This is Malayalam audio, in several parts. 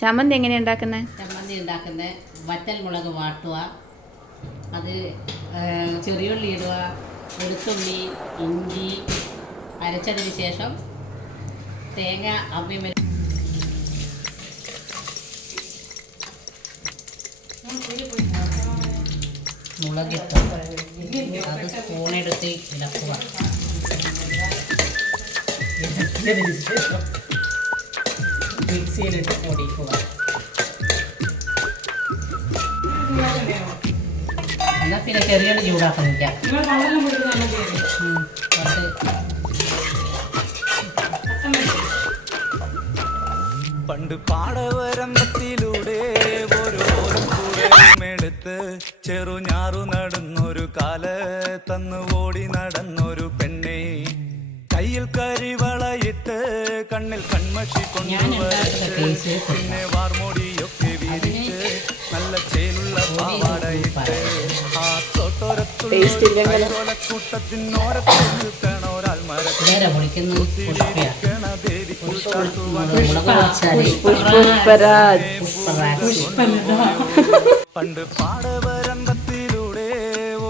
ചമ്മന്തി എങ്ങനെയാണ് ഉണ്ടാക്കുന്നത്? ചമ്മന്തി ഉണ്ടാക്കുന്നത് വറ്റൽ മുളക് വാട്ടുക, അത് ചെറിയുള്ളി ഇടുക, വെളുത്തുള്ളി, ഇഞ്ചി അരച്ചതിന് ശേഷം തേങ്ങ അമ്മിമേൽ മുളകിട്ട് അത് സ്പൂണെടുത്ത് ഇളക്കുക. മിക്സിയിലിട്ട് പൊടിക്കുക. എന്നാൽ പിന്നെ ചെറിയ ചൂടാക്കുന്നില്ല. പണ്ട് പാടവരമ്പത്തിലൂടെ ഓരോടുത്ത് ചെറുഞാറു നടന്നൊരു കാല തന്നു ഓടി നടന്നൊരു പെണ്ണെ, കയ്യിൽ കരിവളയിട്ട് കണ്ണിൽ കൺമഷി കൊണ്ടുവരച്ച് പിന്നെ വാർമോടിയൊക്കെ വിരിച്ച് നല്ല ചേലുള്ള പാവാടയിട്ട് ആ തോട്ടോരത്തുള്ളൂട്ടത്തിനോരത്തിൽ നിൽക്കണോരാൽ മരത്തിരിക്കണ ദേവിക്കു പണ്ട് പാടവരമ്പത്തിലൂടെ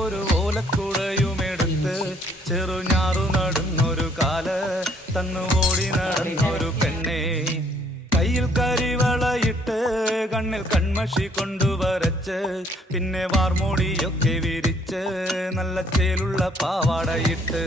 ഒരു ഓലക്കുടയുമെടുത്ത് ചെറുഞാറു നടന്നൊരു കാല തന്നു ഓടി നടന്നൊരു പെണ്ണെ, കയ്യിൽ കരിവളയിട്ട് കണ്ണിൽ കൺമഷി കൊണ്ടുവരച്ച് പിന്നെ വാർമോടിയൊക്കെ വിരിച്ച് നല്ല ചേലുള്ള പാവാടയിട്ട്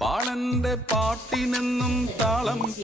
പാളന്റെ പാട്ടിനെന്നും താളം